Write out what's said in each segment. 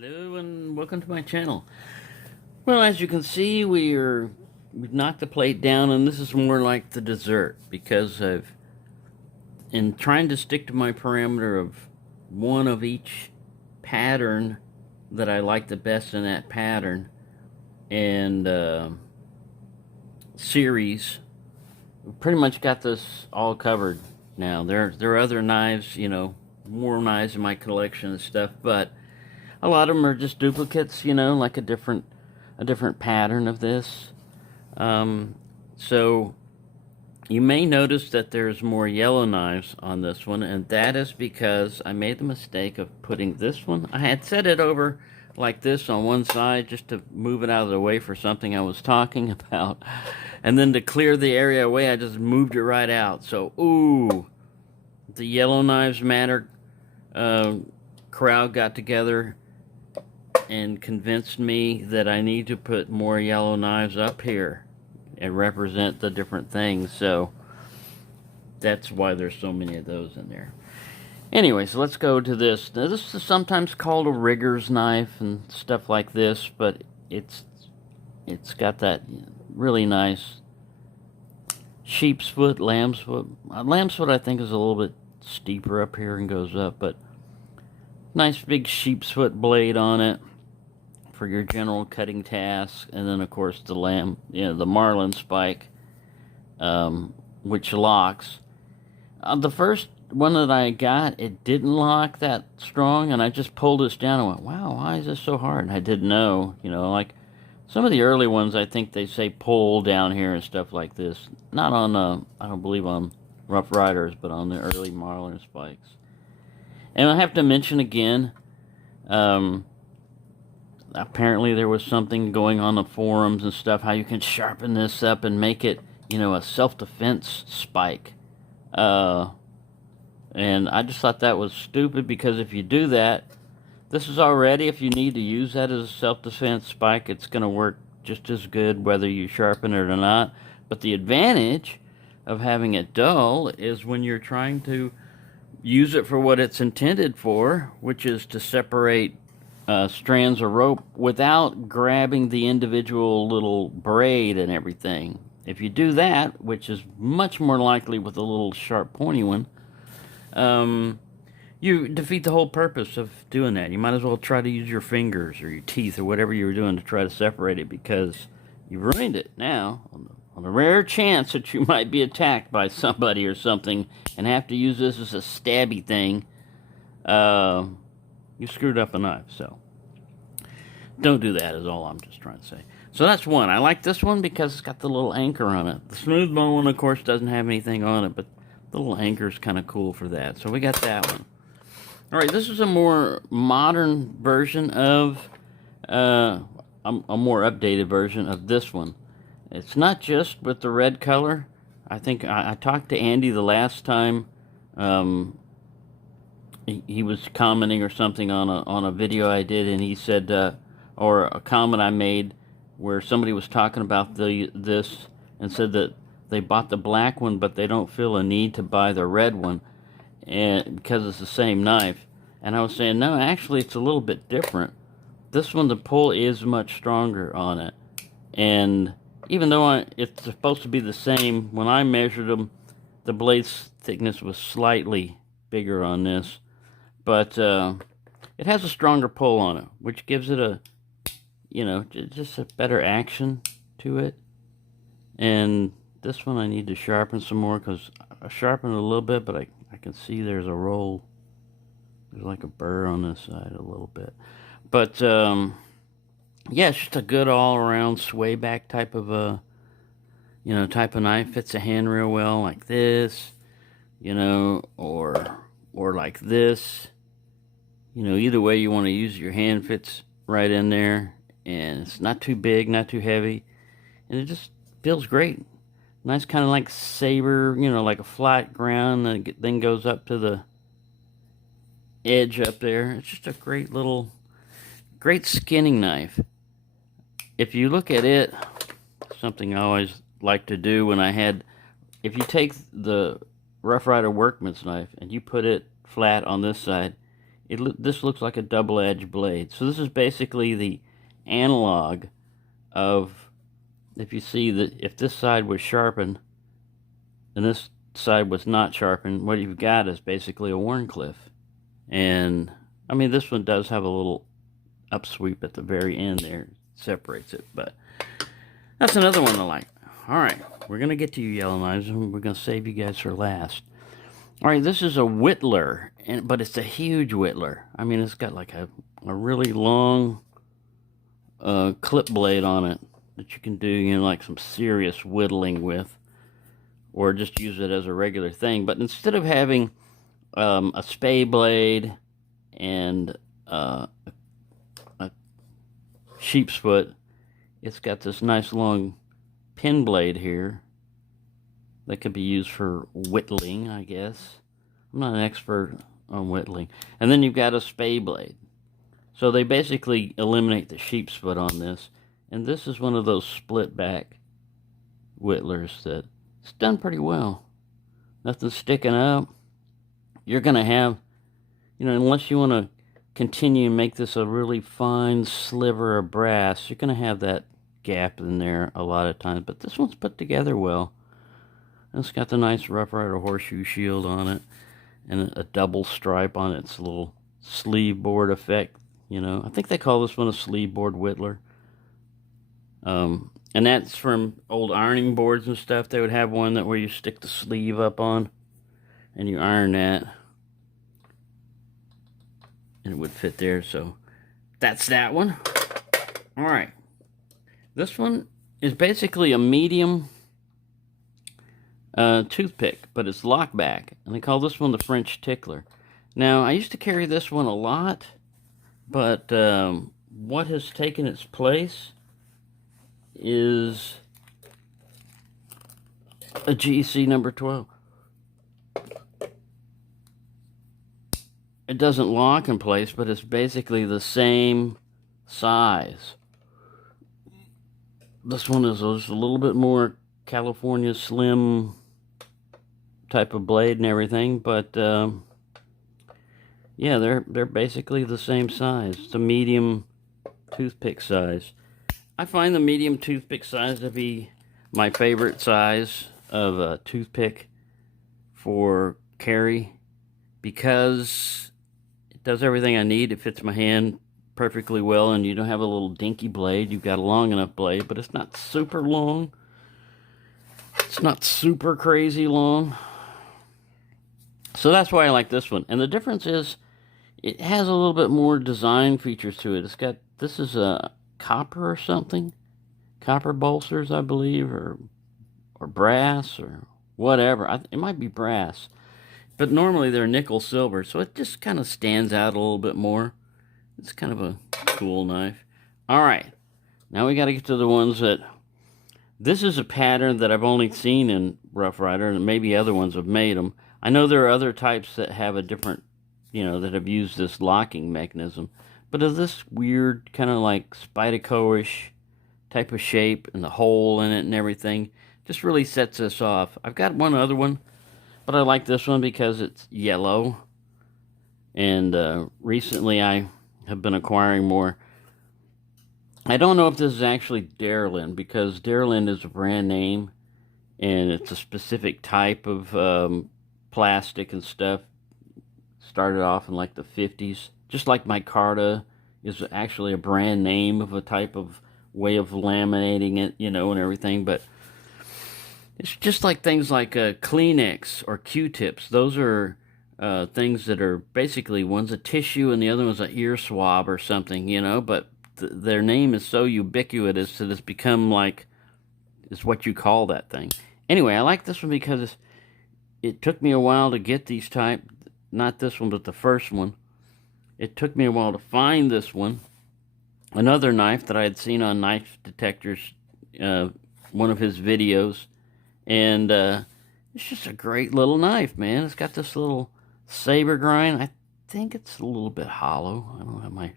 Hello and welcome to my channel. Well, as you can see, we've knocked the plate down, and this is more like the dessert because in trying to stick to my parameter of one of each pattern that I like the best in that pattern and series, we pretty much got this all covered now. There are other knives, more knives in my collection and stuff, but a lot of them are just duplicates, like a different pattern of this. So you may notice that there's more yellow knives on this one, and that is because I made the mistake of putting this one. I had set it over like this on one side just to move it out of the way for something I was talking about. And then to clear the area away, I just moved it right out. So, ooh, the Yellow Knives Matter crowd got together and convinced me that I need to put more yellow knives up here and represent the different things. So that's why there's so many of those in there. Anyway, so let's go to this. Now, this is sometimes called a rigger's knife and stuff like this, but it's got that really nice sheep's foot, lamb's foot. Lamb's foot I think is a little bit steeper up here and goes up, but nice big sheep's foot blade on it for your general cutting tasks. And then of course the the marlin spike, which locks. The first one that I got, it didn't lock that strong, and I just pulled this down and went, wow, why is this so hard? And I didn't know, like some of the early ones, I think they say pull down here and stuff like this. Not on, I don't believe on Rough Riders, but on the early marlin spikes. And I have to mention again, apparently there was something going on the forums and stuff, how you can sharpen this up and make it, a self-defense spike. And I just thought that was stupid, because if you do that, this is already, if you need to use that as a self-defense spike, it's going to work just as good whether you sharpen it or not. But the advantage of having it dull is when you're trying to use it for what it's intended for, which is to separate strands of rope without grabbing the individual little braid and everything. If you do that, which is much more likely with a little sharp pointy one, you defeat the whole purpose of doing that. You might as well try to use your fingers or your teeth or whatever you were doing to try to separate it, because you've ruined it now. On the rare chance that you might be attacked by somebody or something and have to use this as a stabby thing, you screwed up a knife. So don't do that, is all I'm just trying to say. So that's one. I like this one because it's got the little anchor on it. The smooth bone one, of course, doesn't have anything on it, but the little anchor is kind of cool for that. So we got that one. All right, this is a more modern version of, a more updated version of this one. It's not just with the red color. I think I talked to Andy the last time. He was commenting or something on a video I did, and he said, or a comment I made where somebody was talking about this and said that they bought the black one, but they don't feel a need to buy the red one, and because it's the same knife. And I was saying, no, actually it's a little bit different. This one, the pull is much stronger on it, and even though it's supposed to be the same, when I measured them, the blade's thickness was slightly bigger on this, but it has a stronger pull on it, which gives it a, just a better action to it. And this one I need to sharpen some more, because I sharpened it a little bit, but I can see there's a roll. There's like a burr on this side a little bit. But, yeah, it's just a good all-around sway back type of type of knife. Fits a hand real well, like this, or like this. Either way you want to use your hand fits right in there, and it's not too big, not too heavy, and it just feels great. Nice kind of like saber, like a flat ground that then goes up to the edge up there. It's just a great skinning knife. If you look at it, something I always like to do when if you take the Rough Ryder workman's knife and you put it flat on this side, This looks like a double-edged blade. So this is basically the analog of, if you see that if this side was sharpened and this side was not sharpened, what you've got is basically a Wharncliffe. And I mean, this one does have a little upsweep at the very end there, separates it, but that's another one I like. All right, we're gonna get to you yellow knives, and we're gonna save you guys for last. All right, this is a whittler, but it's a huge whittler. I mean, it's got like a really long clip blade on it that you can do, you know, like some serious whittling with, or just use it as a regular thing. But instead of having a spay blade and a sheep's foot, it's got this nice long pin blade here that could be used for whittling, I guess. I'm not an expert on whittling. And then you've got a spay blade. So they basically eliminate the sheep's foot on this. And this is one of those split back whittlers that it's done pretty well. Nothing sticking up. You're going to have, you know, unless you want to continue and make this a really fine sliver of brass, you're going to have that gap in there a lot of times. But this one's put together well. It's got the nice Rough Ryder horseshoe shield on it and a double stripe on its little sleeve board effect. You know, I think they call this one a sleeve board whittler. And that's from old ironing boards and stuff. They would have one that where you stick the sleeve up on and you iron that, and it would fit there. So that's that one. All right, this one is basically a medium toothpick, but it's lockback, and they call this one the French tickler. Now, I used to carry this one a lot, but what has taken its place is a GC number 12. It doesn't lock in place, but it's basically the same size. This one is just a little bit more California slim type of blade and everything, but yeah, they're basically the same size. It's a medium toothpick size. I find the medium toothpick size to be my favorite size of a toothpick for carry, because it does everything I need. It fits my hand perfectly well, and you don't have a little dinky blade. You've got a long enough blade, but it's not super long. It's not super crazy long. So that's why I like this one. And the difference is it has a little bit more design features to it. It's got, this is a copper or something. Copper bolsters, I believe, or brass or whatever. It might be brass. But normally they're nickel silver, so it just kind of stands out a little bit more. It's kind of a cool knife. All right. Now we got to get to the ones that... This is a pattern that I've only seen in Rough Ryder, and maybe other ones have made them. I know there are other types that have a different, you know, that have used this locking mechanism. But of this weird, kind of like Spyderco-ish type of shape, and the hole in it and everything, just really sets this off. I've got one other one, but I like this one because it's yellow. And recently I have been acquiring more. I don't know if this is actually Darlin, because Darlin is a brand name, and it's a specific type of plastic and stuff. Started off in like the 50s. Just like micarta is actually a brand name of a type of way of laminating it, you know, and everything. But it's just like things like Kleenex or Q-tips. Those are things that are basically, one's a tissue and the other one's an ear swab or something, you know, but their name is so ubiquitous that it's become like, is what you call that thing. Anyway, I like this one because it took me a while to get these type, not this one, but the first one. It took me a while to find this one. Another knife that I had seen on Knife Detector's, one of his videos. And it's just a great little knife, man. It's got this little saber grind. I think it's a little bit hollow. I don't have my...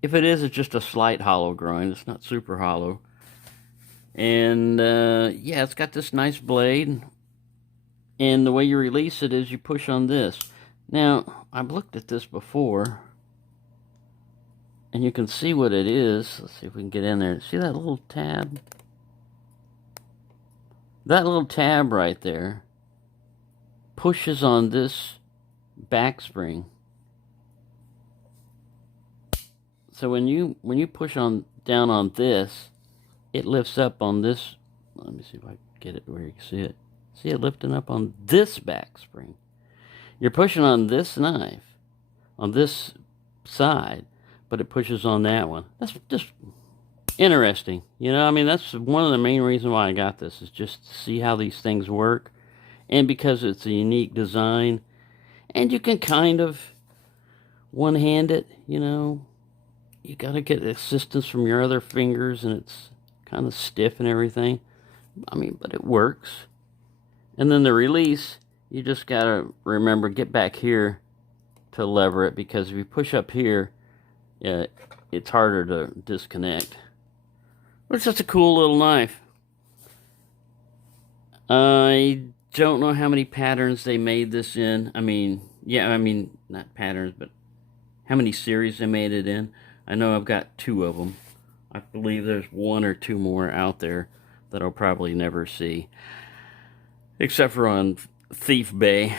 If it is, it's just a slight hollow grind. It's not super hollow. And, yeah, it's got this nice blade. And the way you release it is you push on this. Now, I've looked at this before, and you can see what it is. Let's see if we can get in there. See that little tab? That little tab right there pushes on this back spring. So when you push on down on this, it lifts up on this. Let me see if I can get it where you can see it. See it lifting up on this back spring. You're pushing on this knife, on this side, but it pushes on that one. That's just interesting. You know, I mean, that's one of the main reasons why I got this, is just to see how these things work. And because it's a unique design, and you can kind of one-hand it, you know. You got to get assistance from your other fingers, and it's kind of stiff and everything. I mean, but it works. And then the release, you just got to remember, get back here to lever it, because if you push up here, it's harder to disconnect. But it's just a cool little knife. I don't know how many patterns they made this in. I mean, not patterns, but how many series they made it in. I know I've got 2 of them. I believe there's 1 or 2 more out there that I'll probably never see, except for on Thief Bay.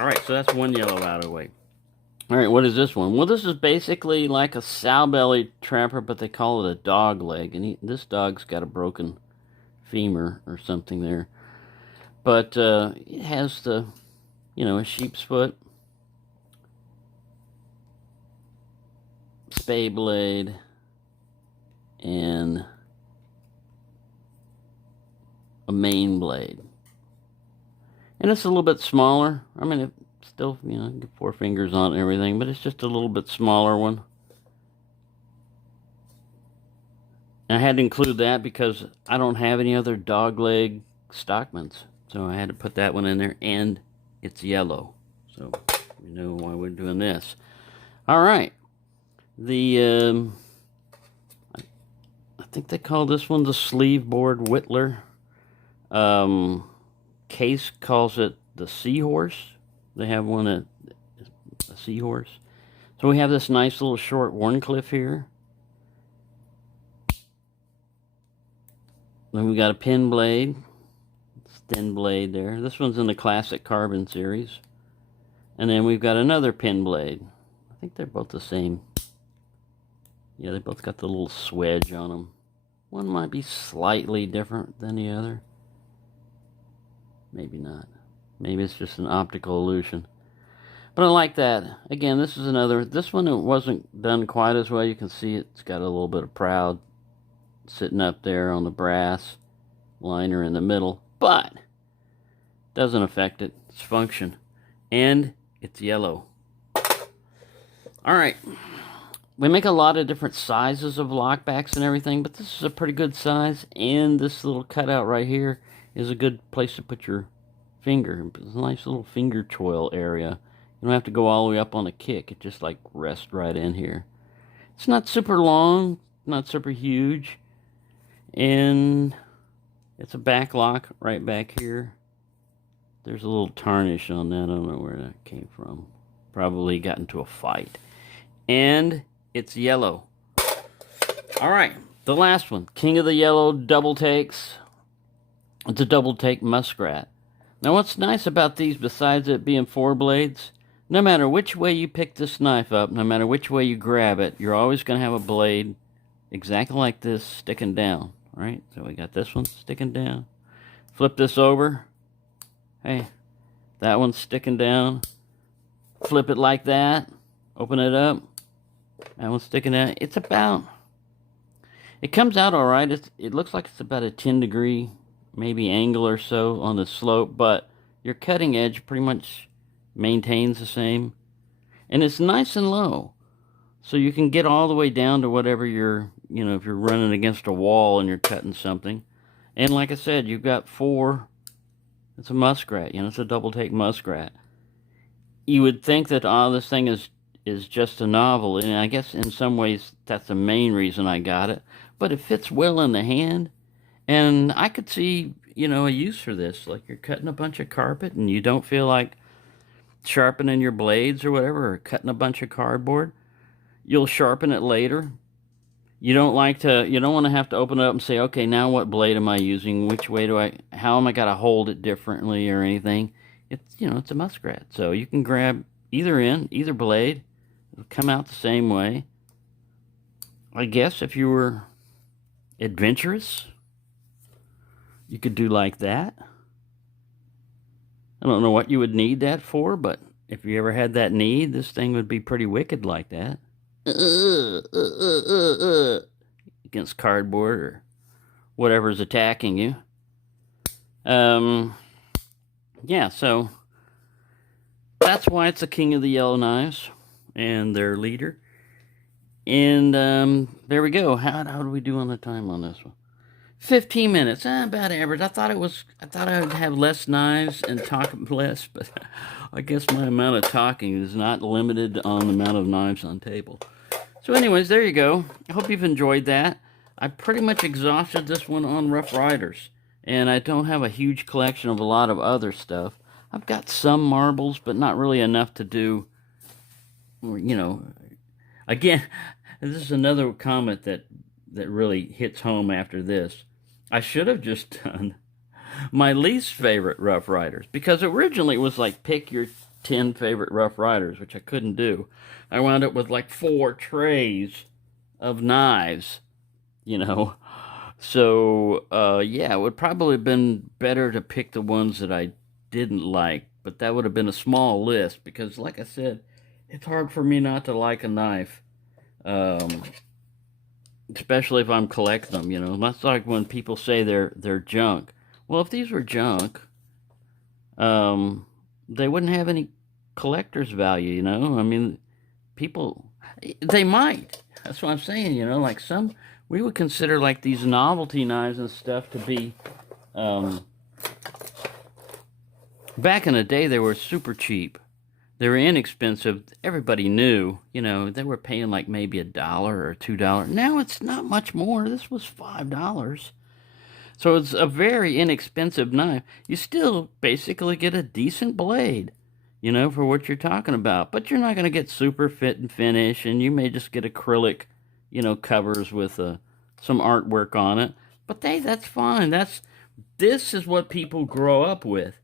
Alright, so that's one yellow out of the way. Alright, what is this one? Well, this is basically like a sow-bellied trapper, but they call it a dog leg. And this dog's got a broken femur or something there. But it has the, a sheep's foot, spay blade, and a blade. And it's a little bit smaller. I mean, it still, get 4 fingers on it and everything, but it's just a little bit smaller one. And I had to include that because I don't have any other dog leg Stockmans. So I had to put that one in there, and it's yellow. So you know why we're doing this. All right. The I think they call this one the sleeve board whittler. Case calls it the seahorse. They have one a seahorse. So we have this nice little short Warncliffe here. Then we got a pin blade, thin blade there. This one's in the classic carbon series. And then we've got another pin blade. I think they're both the same. Yeah, they both got the little swedge on them. One might be slightly different than the other. Maybe not. Maybe it's just an optical illusion. But I like that. Again, this is another. This one, it wasn't done quite as well. You can see it's got a little bit of proud sitting up there on the brass liner in the middle. But doesn't affect its function. And it's yellow. Alright. We make a lot of different sizes of lockbacks and everything, but this is a pretty good size, and this little cutout right here is a good place to put your finger. It's a nice little finger choil area. You don't have to go all the way up on a kick. It just like rests right in here. It's not super long, not super huge, and it's a back lock right back here. There's a little tarnish on that. I don't know where that came from. Probably got into a fight. And it's yellow. Alright, the last one. King of the Yellow double takes. It's a double take muskrat. Now what's nice about these, besides it being 4 blades, no matter which way you pick this knife up, no matter which way you grab it, you're always going to have a blade exactly like this sticking down. Alright, so we got this one sticking down. Flip this over. Hey, that one's sticking down. Flip it like that. Open it up. That one's sticking out. It's about, it comes out all right. It looks like it's about a 10-degree maybe angle or so on the slope, but your cutting edge pretty much maintains the same. And it's nice and low. So you can get all the way down to whatever you're, if you're running against a wall and you're cutting something. And like I said, you've got 4. It's a muskrat, it's a double take muskrat. You would think that, this thing is just a novel, and I guess in some ways that's the main reason I got it. But it fits well in the hand, and I could see, a use for this. Like you're cutting a bunch of carpet, and you don't feel like sharpening your blades or whatever, or cutting a bunch of cardboard. You'll sharpen it later. You don't want to have to open it up and say, okay, now what blade am I using? Which way how am I got to hold it differently or anything? It's a muskrat. So you can grab either blade. It'll come out the same way. I guess if you were adventurous, you could do like that. I don't know what you would need that for, but if you ever had that need, this thing would be pretty wicked like that. Against cardboard or whatever's attacking you. Yeah, so that's why it's the king of the yellow knives and their leader. And there we go. How do we do on the time on this one? 15 minutes, about average. I thought I would have less knives and talk less, but I guess my amount of talking is not limited on the amount of knives on table. So anyways, there you go. I hope you've enjoyed that. I pretty much exhausted this one on Rough Riders, and I don't have a huge collection of a lot of other stuff. I've got some marbles, but not really enough to do, again, this is another comment that really hits home after this. I should have just done my least favorite Rough Riders, because originally it was like pick your 10 favorite Rough Riders, which I couldn't do. I wound up with like 4 trays of knives, So, yeah, it would probably have been better to pick the ones that I didn't like, but that would have been a small list, because like I said, it's hard for me not to like a knife. Especially if I'm collecting them, That's like when people say they're junk. Well, if these were junk, they wouldn't have any collector's value, I mean, they might. That's what I'm saying, like we would consider like these novelty knives and stuff to be, back in the day, they were super cheap. They were inexpensive. Everybody knew, they were paying like maybe $1 or $2. Now it's not much more. This was $5. So it's a very inexpensive knife. You still basically get a decent blade, for what you're talking about. But you're not going to get super fit and finish, and you may just get acrylic, covers with some artwork on it. But that's fine. This is what people grow up with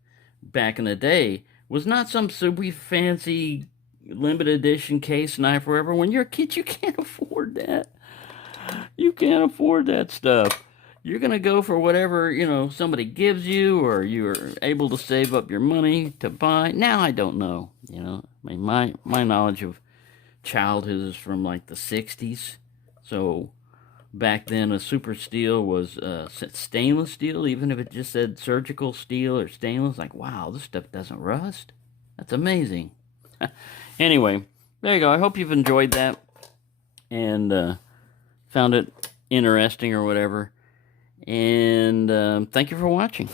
back in the day. Was not some super fancy limited edition case knife or whatever. When you're a kid, you can't afford that. You can't afford that stuff. You're going to go for whatever, somebody gives you, or you're able to save up your money to buy. Now, I don't know, I mean, my knowledge of childhood is from like the 60s. So back then, a super steel was stainless steel, even if it just said surgical steel or stainless. Like, wow, this stuff doesn't rust. That's amazing. Anyway, there you go. I hope you've enjoyed that and found it interesting or whatever. And thank you for watching.